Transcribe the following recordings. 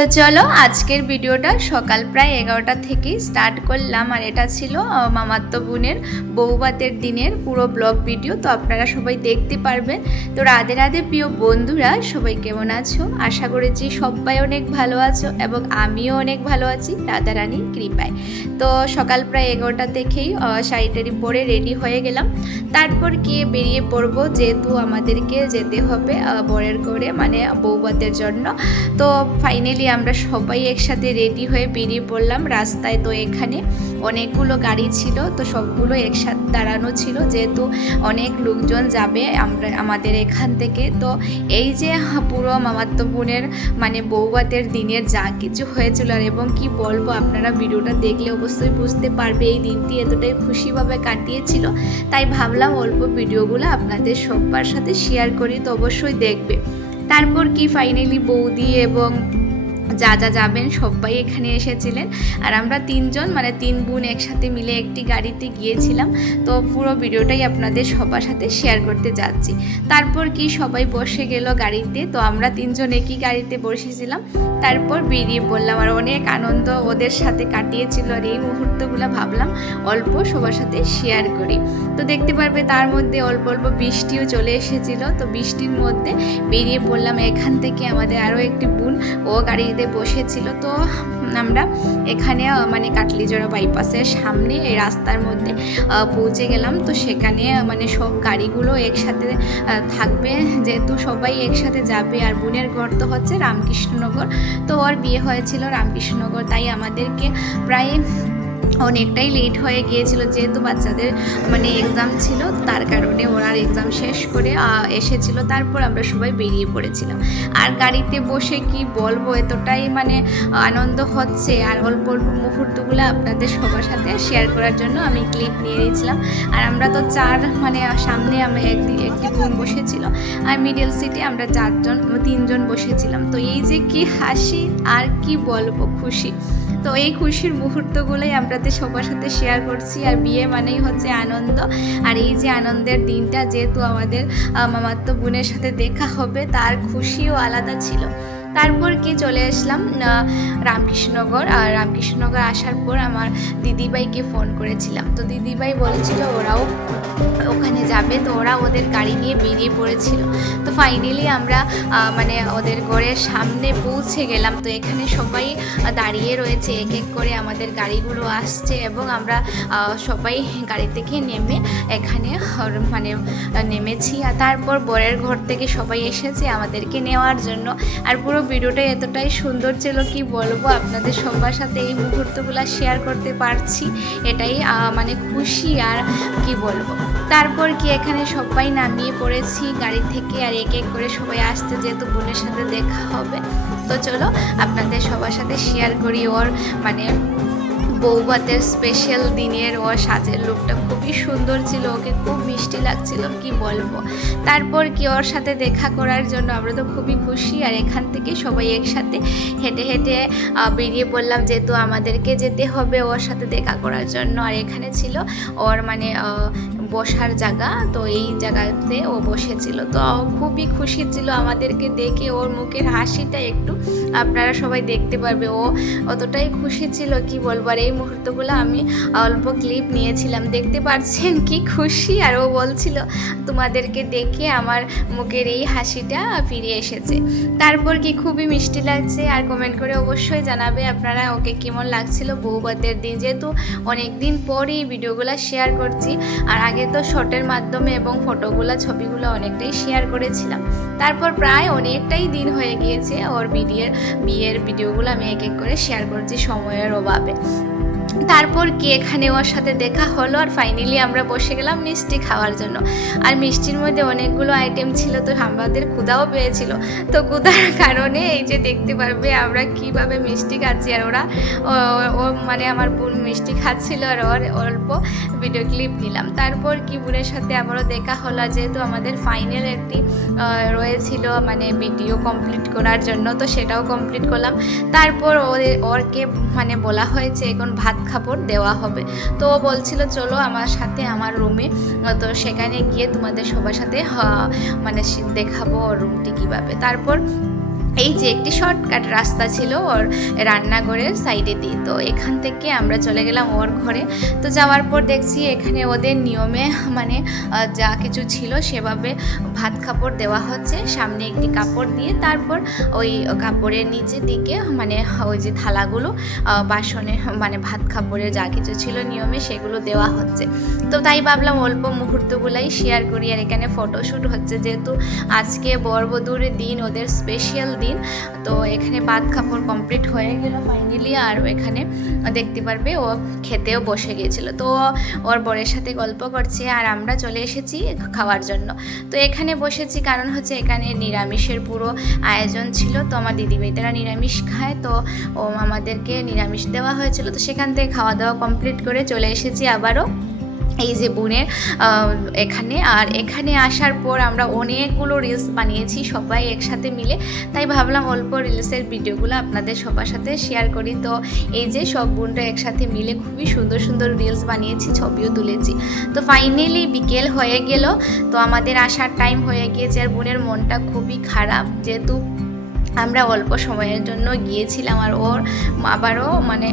তো চলো আজকের ভিডিওটা সকাল প্রায় 11টা থেকেই স্টার্ট করলাম। আর এটা ছিল মামাতো বোনের বউভাতের দিনের পুরো ব্লগ ভিডিও, তো আপনারা সবাই দেখতে পারবেন। তো রাধে রাধে প্রিয় বন্ধুরা, সবাই কেমন আছো? আশা করেছি সবাই অনেক ভালো আছো এবং আমিও অনেক ভালো আছি রাধারানীর কৃপায়। তো সকাল প্রায় 11টা থেকেই শাড়ি পরে রেডি হয়ে গেলাম। তারপর গিয়ে বেরিয়ে পড়বো, যেহেতু আমাদেরকে যেতে হবে বরের ঘরে মানে বউভাতের জন্য। তো ফাইনালি আমরা সবাই একসাথে রেডি হয়ে বেরিয়ে পড়লাম রাস্তায়। তো এখানে অনেকগুলো গাড়ি ছিল, তো সবগুলো একসাথে দাঁড়ানো ছিল, যেহেতু অনেক লোকজন যাবে আমাদের এখান থেকে। তো এই যে পুরো মামাতো বোনের মানে বউভাতের দিনের যা কিছু হয়েছিল, আর এবং কি বলবো, আপনারা ভিডিওটা দেখলে অবশ্যই বুঝতে পারবে এই দিনটি এতটাই খুশিভাবে কাটিয়েছিল। তাই ভাবলাম অল্প ভিডিওগুলো আপনাদের সবার সাথে শেয়ার করি, তো অবশ্যই দেখবে। তারপর কি ফাইনালি বৌদি এবং যা যাবেন সবাই এখানে এসেছিলেন। আর আমরা তিনজন মানে তিন বোন একসাথে মিলে একটি গাড়িতে গিয়েছিলাম। তো পুরো ভিডিওটাই আপনাদের সবার সাথে শেয়ার করতে যাচ্ছি। তারপর কি সবাই বসে গেল গাড়িতে, তো আমরা তিনজন একই গাড়িতে বসেছিলাম। তারপর বেরিয়ে পড়লাম, আর অনেক আনন্দ ওদের সাথে কাটিয়েছিল। আর এই মুহূর্তগুলো ভাবলাম অল্প সবার সাথে শেয়ার করি। তো দেখতে পারবে তার মধ্যে অল্প অল্প বৃষ্টিও চলে এসেছিল। তো বৃষ্টির মধ্যে বেরিয়ে পড়লাম এখান থেকে। আমাদের আরও একটি বোন ও গাড়িতে বসেছিল। তো আমরা এখানে মানে কাটলিজোড়া বাইপাসের সামনে এই রাস্তার মধ্যে পৌঁছে গেলাম। তো সেখানে মানে সব গাড়িগুলো একসাথে থাকবে, যেহেতু সবাই একসাথে যাবে। আর বোনের ঘর তো হচ্ছে রামকৃষ্ণনগর, তো ওর বিয়ে হয়েছিল রামকৃষ্ণনগর, তাই আমাদেরকে প্রায় অনেকটাই লেট হয়ে গিয়েছিল, যেহেতু বাচ্চাদের মানে এক্সাম ছিল, তার কারণে ওরা এক্সাম শেষ করে এসেছিল। তারপর আমরা সবাই বেরিয়ে পড়েছিলাম। আর গাড়িতে বসে কি বলবো, এতটাই মানে আনন্দ হচ্ছে। আর অল্প অল্প মুহূর্তগুলো আপনাদের সবার সাথে শেয়ার করার জন্য আমি ক্লিপ নিয়ে নিয়েছিলাম। আর আমরা তো মানে সামনে আমরা একটি বোন বসেছিল, আর মিডল সিটে আমরা তিনজন বসেছিলাম। তো এই যে কি হাসি আর কি বলবো, খুশি। তো এই খুশির মুহূর্তগুলোই আপনাদের সবার সাথে শেয়ার করছি। আর বিয়ে মানেই হচ্ছে আনন্দ, আর এই যে আনন্দের দিনটা যেহেতু আমাদের মামাতো বোনের সাথে দেখা হবে, তার খুশিও আলাদা ছিল। তারপর কি চলে আসলাম রামকৃষ্ণনগর। আর রামকৃষ্ণনগর আসার পর আমার দিদিভাইকে ফোন করেছিলাম। তো দিদিভাই বলেছিল ওরাও ওখানে যাবে, তো ওরা ওদের গাড়ি নিয়ে বেরিয়ে পড়েছিল। তো ফাইনালি আমরা মানে ওদের ঘরের সামনে পৌঁছে গেলাম। তো এখানে সবাই দাঁড়িয়ে রয়েছে, এক এক করে আমাদের গাড়িগুলো আসছে, এবং আমরা সবাই গাড়ি থেকে নেমে এখানে মানে নেমেছি। আর তারপর বরের ঘর থেকে সবাই এসেছে আমাদেরকে নেওয়ার জন্য। আর পুরো ভিডিওটা এতটাই সুন্দর ছিল, কি বলবো, আপনাদের সবার সাথে এই মুহূর্তগুলো শেয়ার করতে পারছি, এটাই মানে খুশি। আর কি বলবো, তারপর কি এখানে সবাই নামিয়ে পড়েছি গাড়ি থেকে, আর এক এক করে সবাই আসতে, যেহেতু বোনের সাথে দেখা হবে। তো চলো আপনাদের সবার সাথে শেয়ার করি ওর মানে বউভাতের স্পেশাল দিনের ওর সাজের লুকটা খুবই সুন্দর ছিল, ওকে খুব মিষ্টি লাগছিল, কি বলবো। তারপর কি ওর সাথে দেখা করার জন্য আমরা তো খুবই খুশি। আর এখান থেকে সবাই একসাথে হেঁটে হেঁটে বেরিয়ে পড়লাম, যেহেতু আমাদেরকে যেতে হবে ওর সাথে দেখা করার জন্য। আর এখানে ছিল ওর মানে বসার জায়গা, তো এই জায়গাতে ও বসেছিল। তো খুবই খুশি ছিল আমাদেরকে দেখে, ওর মুখের হাসিটা একটু আপনারা সবাই দেখতে পারবে, ও অতটাই খুশি ছিল, কি বলবো। আর এই মুহূর্তগুলো আমি অল্প ক্লিপ নিয়েছিলাম, দেখতে পাচ্ছেন কি খুশি। আর ও বলছিল তোমাদেরকে দেখে আমার মুখের এই হাসিটা ফিরে এসেছে। তারপর কি খুবই মিষ্টি লাগছে। আর কমেন্ট করে অবশ্যই জানাবে আপনারা ওকে কেমন লাগছিল বউভাতের দিন, যেহেতু অনেক দিন পরই ভিডিওগুলো শেয়ার করছি। আর আগে তো শর্টের মাধ্যমে এবং ফটোগুলো ছবিগুলো অনেকটাই শেয়ার করেছিলাম। তারপর প্রায় অনেকটাই দিন হয়ে গিয়েছে ওর বিয়ের ভিডিওগুলো আমি এক এক করে শেয়ার করছি সময়ের অভাবে। তারপর কি এখানে ওর সাথে দেখা হলো। আর ফাইনালি আমরা বসে গেলাম মিষ্টি খাওয়ার জন্য। আর মিষ্টির মধ্যে অনেকগুলো আইটেম ছিল, তো আমাদের ক্ষুধাও পেয়েছিল। তো ক্ষুধার কারণে এই যে দেখতে পারবে আমরা কিভাবে মিষ্টি খাচ্ছি। আর ও মানে আমার বোন মিষ্টি খাচ্ছিল, আর ওর অল্প ভিডিও ক্লিপ নিলাম। তারপর কি বোনের সাথে আবারও দেখা হলো, যেহেতু আমাদের ফাইনাল একটি রয়েছিল মানে ভিডিও কমপ্লিট করার জন্য, তো সেটাও কমপ্লিট করলাম। তারপর ওরকে মানে বলা হয়েছে এখন ভাত খাবার দেওয়া হবে। তো ও বলছিল চলো আমার সাথে আমার রুমে, তো সেখানে গিয়ে তোমাদের সবার সাথে মানে দেখাবো রুমটি কীভাবে। তারপর এই যে একটি শর্টকাট রাস্তা ছিল ওর রান্নাঘরের সাইডে দিয়ে। তো এখান থেকে আমরা চলে গেলাম ওর ঘরে। তো যাওয়ার পর দেখছি এখানে ওদের নিয়মে মানে যা কিছু ছিল সেভাবে ভাত কাপড় দেওয়া হচ্ছে, সামনে একটি কাপড় দিয়ে তারপর ওই কাপড়ের নিচে দিকে মানে ওই যে থালাগুলো বাসনে মানে ভাত কাপড়ের যা কিছু ছিল নিয়মে সেগুলো দেওয়া হচ্ছে। তো তাই ভাবলাম অল্প মুহূর্তগুলাই শেয়ার করি। আর এখানে ফটোশ্যুট হচ্ছে, যেহেতু আজকে বরবধূর দিন, ওদের স্পেশাল দিন। তো এখানে ভাত কাপড় কমপ্লিট হয়ে গেল ফাইনালি। আর এখানে দেখতে পারবে ও খেতেও বসে গিয়েছিল। তো ওর বরের সাথে গল্প করছে আর আমরা চলে এসেছি খাওয়ার জন্য। তো এখানে বসেছি কারণ হচ্ছে এখানে নিরামিষের পুরো আয়োজন ছিল। তো আমার দিদিভাই তারা নিরামিষ খায়, তো ও আমাদেরকে নিরামিষ দেওয়া হয়েছিল। তো সেখান থেকে খাওয়া দাওয়া কমপ্লিট করে চলে এসেছি আবারও এই যে বোনের এখানে। আর এখানে আসার পর আমরা অনেকগুলো রিলস বানিয়েছি সবাই একসাথে মিলে, তাই ভাবলাম অল্প রিলসের ভিডিওগুলো আপনাদের সবার সাথে শেয়ার করি। তো এই যে সব বোনরা একসাথে মিলে খুবই সুন্দর সুন্দর রিলস বানিয়েছি, ছবিও তুলেছি। তো ফাইনালি বিকেল হয়ে গেল, তো আমাদের আসার টাইম হয়ে গিয়েছে। আর বোনের মনটা খুবই খারাপ, যেহেতু আমরা অল্প সময়ের জন্য গিয়েছিলাম আর ওর আবারও মানে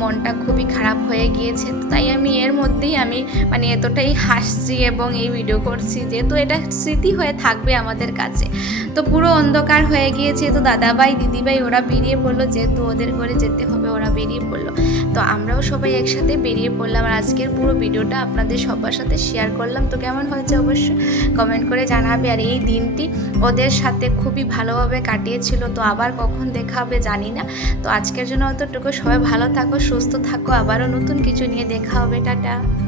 মনটা খুবই খারাপ হয়ে গিয়েছে। তাই আমি এর মধ্যেই আমি মানে এতটাই হাসছি এবং এই ভিডিও করছি, যেহেতু এটা স্মৃতি হয়ে থাকবে আমাদের কাছে। তো পুরো অন্ধকার হয়ে গিয়েছে, তো দাদাভাই দিদিভাই ওরা বেরিয়ে পড়লো, যেহেতু ওদের ঘরে যেতে হবে ওরা বেরিয়ে পড়লো। তো আমরাও সবাই একসাথে বেরিয়ে পড়লাম। আর আজকের পুরো ভিডিওটা আপনাদের সবার সাথে শেয়ার করলাম। তো কেমন হয়েছে অবশ্যই কমেন্ট করে জানাবে। আর এই দিনটি ওদের সাথে খুবই ভালোভাবে কাটিয়েছিল। তো আবার কখন দেখা হবে জানি না। তো আজকের জন্য অতটুকু, সবাই ভালো থাকো, সুস্থ থাকো, আবারও নতুন কিছু নিয়ে দেখা হবে। টাটা।